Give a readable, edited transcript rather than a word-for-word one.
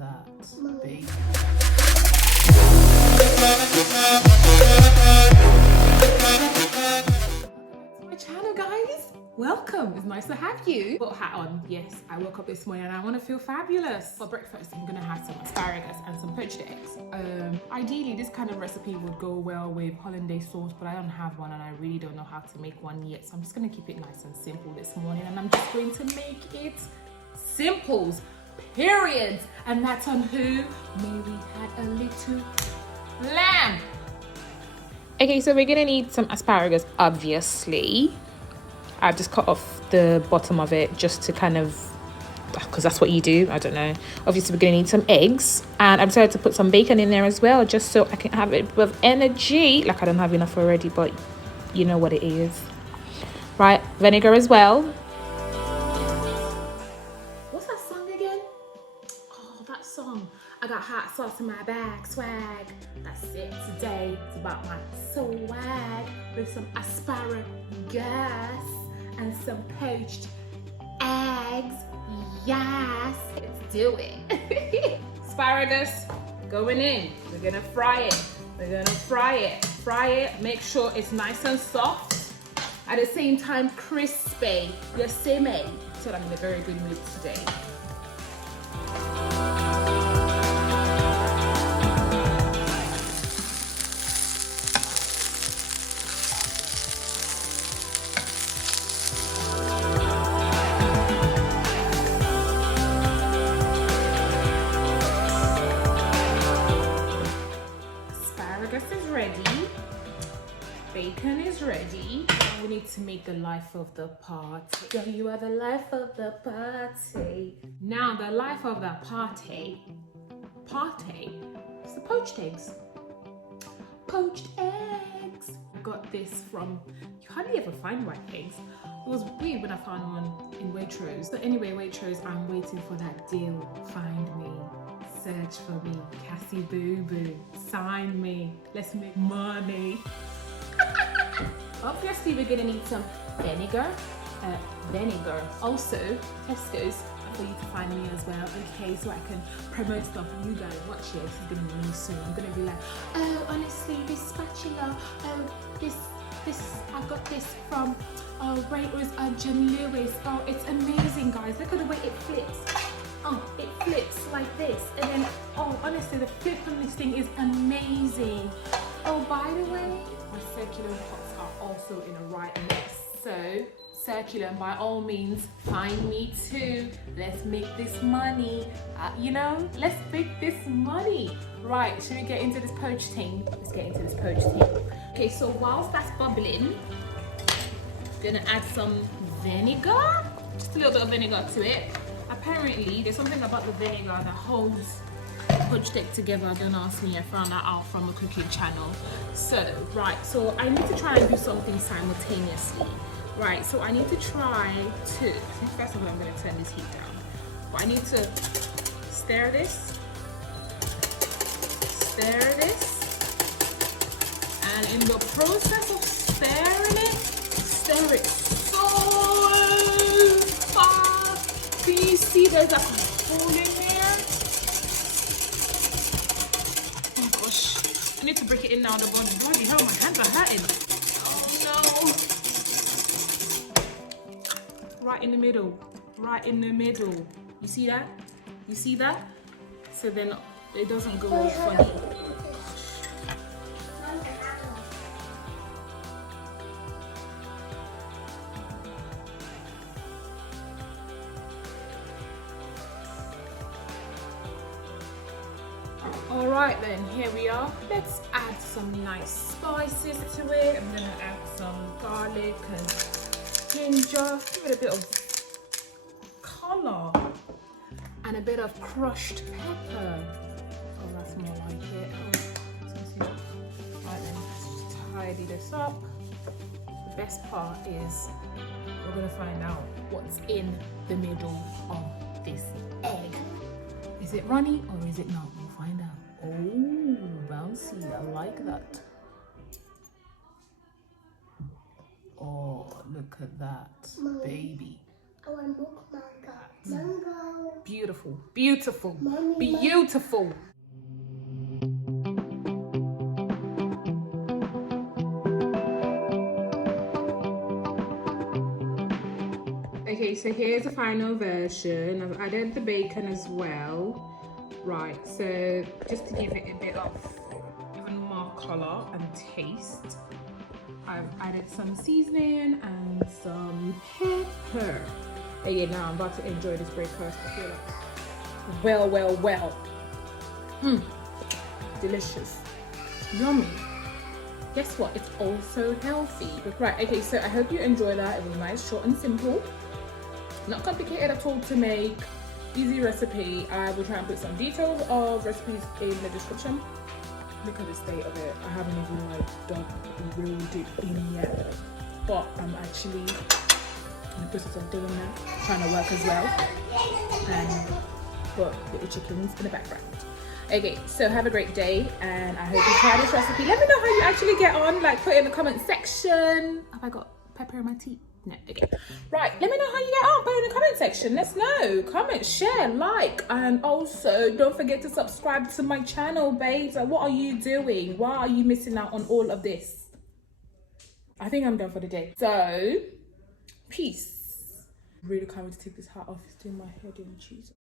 that, baby. My channel, guys. Welcome. It's nice to have you. Got a hat on. Yes, I woke up this morning and I want to feel fabulous. For breakfast, I'm gonna have some asparagus and some poached eggs. Ideally, this kind of recipe would go well with hollandaise sauce, but I don't have one and I really don't know how to make one yet. So I'm just gonna keep it nice and simple this morning, and I'm just going to make it simples, periods. And that's on who? Mary had a little lamb. Okay, so we're gonna need some asparagus, obviously. I've just cut off the bottom of it just to kind of, because that's what you do, I don't know. Obviously, we're gonna need some eggs, and I've decided to put some bacon in there as well, just so I can have it with energy. Like I don't have enough already, but you know what it is. Right, vinegar as well. What's that song again? Oh, that song. I got hot sauce in my bag, swag. That's it today. It's about my swag with some asparagus and some poached eggs. Yes, let's do it. Asparagus going in. We're gonna fry it. We're gonna fry it. Fry it. Make sure it's nice and soft. At the same time, crispy. You see me? So I'm in a very good mood today. Bacon is ready. We need to make the life of the party. Girl, you are the life of the party. Now, the life of the party is the poached eggs. Poached eggs. I got this from, you hardly ever find white eggs. It was weird when I found one in Waitrose. So anyway, Waitrose, I'm waiting for that deal. Find me. Search for me. Cassie Boo Boo. Sign me. Let's make money. Obviously, we're gonna need some vinegar. Also, Tesco's for you to find me as well. Okay, so I can promote stuff. You guys watch it. This is gonna be really soon. I'm gonna be like, oh, honestly, this spatula. Oh, this. I got this from. Oh, Waitrose and John Lewis. Oh, it's amazing, guys. Look at the way it flips. Oh, it flips like this, and then oh, honestly, the flip on this thing is amazing. Oh, by the way, my circular pots are also in a right mix. So, circular, and by all means, find me too. Let's make this money. Let's make this money. Right, should we get into this poached thing? Let's get into this poached thing. Okay, so whilst that's bubbling, I'm gonna add some vinegar. Just a little bit of vinegar to it. Apparently, there's something about the vinegar that holds poached egg together. Don't ask me, I found that out from a cooking channel. So I need to try and do something simultaneously. Right, so I need to try to, I think first of all I'm going to turn this heat down. But I need to stir this, and in the process of stirring it, stir it so fast. Can you see there's a hole in there? I need to break it in now, the bottom. Bloody hell, my hands are hurting. Oh no. Right in the middle. Right in the middle. You see that? You see that? So then it doesn't go all funny. Alright then, here we are. Let's add some nice spices to it. I'm gonna add some garlic and ginger. Give it a bit of colour. And a bit of crushed pepper. Oh, that's more like it. Right then, let's just tidy this up. The best part is we're gonna find out what's in the middle of this egg. Is it runny or is it not? We'll find out. Oh, bouncy, I like that. Oh, look at that, baby. I want mango. Beautiful, beautiful, Mommy, beautiful. Okay, so here's the final version. I've added the bacon as well. Right, so just to give it a bit of even more color and taste, I've added some seasoning and some pepper. Again, now I'm about to enjoy this breakfast. I feel like, well. Delicious, yummy. Guess what? It's also healthy. Right, okay, so I hope you enjoy that. It was nice, short and simple. Not complicated at all to make. Easy recipe. I will try and put some details of recipes in the description. Look at the state of it. I haven't even done rolled it in yet, but I'm actually in the process of doing that, trying to work as well, and put little chickens in the background. Okay, so have a great day, and I hope you try this recipe. Let me know how you actually get on. Like, put it in the comment section. Have I got pepper in my teeth? No. Okay, right, let me know how you get on. Put it in the comment section. Let's know. Comment, share, like, and also don't forget to subscribe to my channel, babes. Like, what are you doing? Why are you missing out on all of this? I think I'm done for the day, so peace. Really can't wait to take this hat off. It's doing my head in. Jesus.